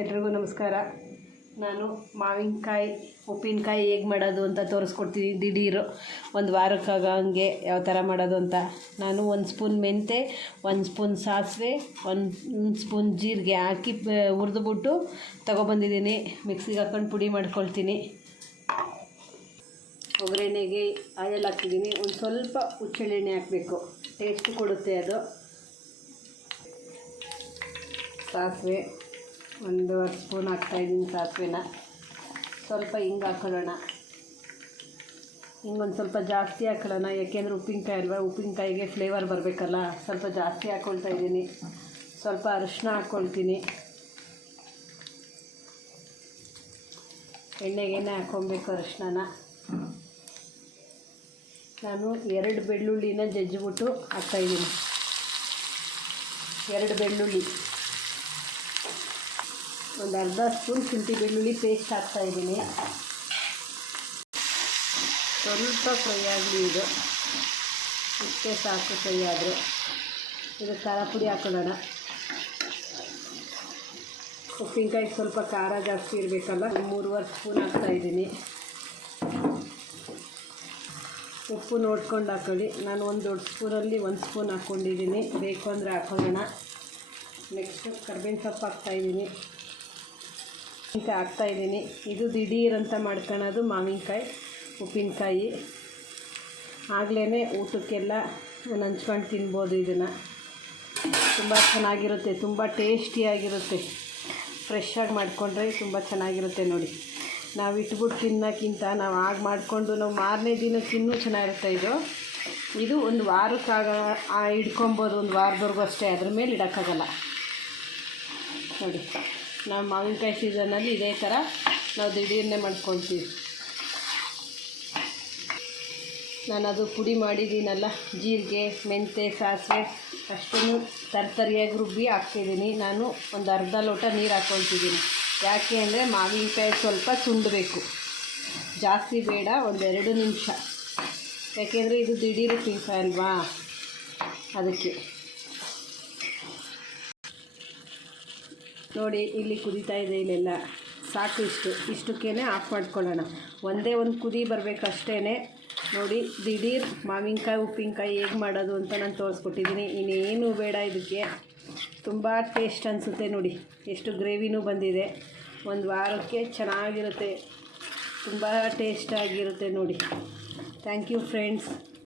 ಎಲ್ರಿಗೂ ನಮಸ್ಕಾರ. ನಾನು ಮಾವಿನಕಾಯಿ, ಉಪ್ಪಿನಕಾಯಿ ಹೇಗೆ ಮಾಡೋದು ಅಂತ ತೋರಿಸ್ಕೊಡ್ತೀನಿ. ದಿಢೀರು ಒಂದು ವಾರಕ್ಕಾಗ ಹಂಗೆ ಯಾವ ಥರ ಮಾಡೋದು ಅಂತ. ನಾನು ಒಂದು ಸ್ಪೂನ್ ಮೆಂತೆ, ಒಂದು ಸ್ಪೂನ್ ಸಾಸಿವೆ, ಒಂದು ಸ್ಪೂನ್ ಜೀರಿಗೆ ಹಾಕಿ ಹುರಿದ್ಬಿಟ್ಟು ತೊಗೊಬಂದಿದ್ದೀನಿ. ಮಿಕ್ಸಿಗೆ ಹಾಕ್ಕೊಂಡು ಪುಡಿ ಮಾಡ್ಕೊಳ್ತೀನಿ. ಒಗ್ಗರಣೆಗೆ ಆಯಲ್ ಹಾಕಿದ್ದೀನಿ. ಒಂದು ಸ್ವಲ್ಪ ಹುಚ್ಚೆಳ್ಳೆಣ್ಣೆ ಹಾಕಬೇಕು. ಟೇಸ್ಟ್ ಕೊಡುತ್ತೆ ಅದು. ಸಾಸಿವೆ. ಒಂದು ಸ್ಪೂನ್ ಹಾಕ್ತಾಯಿದ್ದೀನಿ ಸಾಸಿವೆನ. ಸ್ವಲ್ಪ ಹಿಂಗೆ ಹಾಕೊಳ್ಳೋಣ. ಹಿಂಗೊಂದು ಸ್ವಲ್ಪ ಜಾಸ್ತಿ ಹಾಕೊಳ್ಳೋಣ. ಯಾಕೆಂದರೆ ಉಪ್ಪಿನಕಾಯಿ ಅಲ್ವಾ, ಉಪ್ಪಿನಕಾಯಿಗೆ ಫ್ಲೇವರ್ ಬರಬೇಕಲ್ಲ, ಸ್ವಲ್ಪ ಜಾಸ್ತಿ ಹಾಕ್ಕೊಳ್ತಾ ಇದ್ದೀನಿ. ಸ್ವಲ್ಪ ಅರಿಶಿನ ಹಾಕ್ಕೊಳ್ತೀನಿ ಎಣ್ಣೆಗೆಣ್ಣೆ ಹಾಕ್ಕೊಬೇಕು ಅರಿಶಿನ ನಾನು ಎರಡು ಬೆಳ್ಳುಳ್ಳಿನ ಜಜ್ಜಿಬಿಟ್ಟು ಹಾಕ್ತಾಯಿದ್ದೀನಿ ಎರಡು ಬೆಳ್ಳುಳ್ಳಿ. ಒಂದು ಅರ್ಧ ಸ್ಪೂನ್ ಶುಂಠಿ ಬೆಳ್ಳುಳ್ಳಿ ಪೇಸ್ಟ್ ಹಾಕ್ತಾಯಿದ್ದೀನಿ ಸ್ವಲ್ಪ ಫ್ರೈ ಆಗಲಿ ಇದು. ಇಷ್ಟೇ ಸಾಕು ಫ್ರೈ ಆದರೆ. ಇದು ಖಾರ ಪುಡಿ ಹಾಕೊಳ್ಳೋಣ. ಉಪ್ಪಿನಕಾಯಿ ಸ್ವಲ್ಪ ಖಾರ ಜಾಸ್ತಿ ಇರಬೇಕಲ್ಲ ಮೂರುವರೆ ಸ್ಪೂನ್ ಹಾಕ್ತಾಯಿದ್ದೀನಿ ಉಪ್ಪು ನೋಡ್ಕೊಂಡು ಹಾಕೊಳ್ಳಿ. ನಾನು ಒಂದು ದೊಡ್ಡ ಸ್ಪೂನಲ್ಲಿ ಒಂದು ಸ್ಪೂನ್ ಹಾಕ್ಕೊಂಡಿದ್ದೀನಿ. ಬೇಕು ಅಂದರೆ ಹಾಕೊಳ್ಳೋಣ. ನೆಕ್ಸ್ಟು ಕರ್ಬೇವಿನ ಸೊಪ್ಪು ಹಾಕ್ತಾಯಿದ್ದೀನಿ ಮಾವಿನಕಾಯಿ ಹಾಕ್ತಾಯಿದ್ದೀನಿ ಇದು ದಿಢೀರಂತ ಮಾಡ್ಕೊಳ್ಳೋದು ಮಾವಿನಕಾಯಿ, ಉಪ್ಪಿನಕಾಯಿ. ಆಗಲೇ ಊಟಕ್ಕೆಲ್ಲ ನಂಚ್ಕೊಂಡು ತಿನ್ಬೋದು ಇದನ್ನು. ತುಂಬ ಚೆನ್ನಾಗಿರುತ್ತೆ, ತುಂಬ ಟೇಸ್ಟಿಯಾಗಿರುತ್ತೆ. ಫ್ರೆಶ್ಶಾಗಿ ಮಾಡಿಕೊಂಡ್ರೆ ತುಂಬ ಚೆನ್ನಾಗಿರುತ್ತೆ ನೋಡಿ. ನಾವು ಇಟ್ಬಿಟ್ಟು ತಿನ್ನೋಕ್ಕಿಂತ ನಾವು ಆಗ ಮಾಡಿಕೊಂಡು ನಾವು ಮಾರನೇ ದಿನಕ್ಕೆ ಇನ್ನೂ ಚೆನ್ನಾಗಿರುತ್ತೆ ಇದು. ಇದು ಒಂದು ವಾರಕ್ಕಾಗ ಇಟ್ಕೊಬೋದು, ಒಂದು ವಾರದವರೆಗೂ ಅಷ್ಟೇ. ಅದ್ರ ಮೇಲೆ ಇಡೋಕ್ಕಾಗಲ್ಲ. ನೋಡಿ. ನಾವು ಮಾವಿನಕಾಯಿ ಸೀಸನಲ್ಲಿ ಇದೇ ಥರ ನಾವು ದಿಢೀರ್ನೆ ಮಾಡ್ಕೊಳ್ತೀವಿ. ನಾನು ಅದು ಪುಡಿ ಮಾಡಿದ್ದೀನಲ್ಲ, ಜೀರಿಗೆ, ಮೆಂತೆ, ಸಾಸಿವೆ, ಅಷ್ಟನ್ನು ತರತರಿಯಾಗಿ ರುಬ್ಬಿ ಹಾಕ್ತಿದ್ದೀನಿ. ನಾನು ಒಂದು ಅರ್ಧ ಲೋಟ ನೀರು ಹಾಕ್ಕೊಳ್ತಿದ್ದೀನಿ. ಯಾಕೆ ಅಂದರೆ ಮಾವಿನಕಾಯಿ ಸ್ವಲ್ಪ ಸುಂಡಬೇಕು ಜಾಸ್ತಿ ಬೇಡ, ಒಂದೆರಡು ನಿಮಿಷ. ಯಾಕೆಂದರೆ ಇದು ದಿಢೀರು ಉಪ್ಪಿನಕಾಯಿ ಅಲ್ವಾ? ಅದಕ್ಕೆ. ನೋಡಿ, ಇಲ್ಲಿ ಕುದೀತಾ ಇದೆ ಇಲ್ಲೆಲ್ಲ. ಸಾಕು ಇಷ್ಟು. ಇಷ್ಟಕ್ಕೇ ಆಫ್ ಮಾಡ್ಕೊಳ್ಳೋಣ. ಒಂದೇ ಒಂದು ಕುದಿ ಬರಬೇಕಷ್ಟೇ ನೋಡಿ, ದಿಢೀರ್ ಮಾವಿನಕಾಯಿ, ಉಪ್ಪಿನಕಾಯಿ ಹೇಗೆ ಮಾಡೋದು ಅಂತ ನಾನು ತೋರಿಸ್ಕೊಟ್ಟಿದ್ದೀನಿ ಇನ್ನೇನು ಬೇಡ ಇದಕ್ಕೆ. ತುಂಬ ಟೇಸ್ಟ್ ಅನಿಸುತ್ತೆ ನೋಡಿ. ಎಷ್ಟು ಗ್ರೇವಿನೂ ಬಂದಿದೆ. ಒಂದು ವಾರಕ್ಕೆ ಚೆನ್ನಾಗಿರುತ್ತೆ. ತುಂಬ ಟೇಸ್ಟಾಗಿರುತ್ತೆ ನೋಡಿ. Thank you friends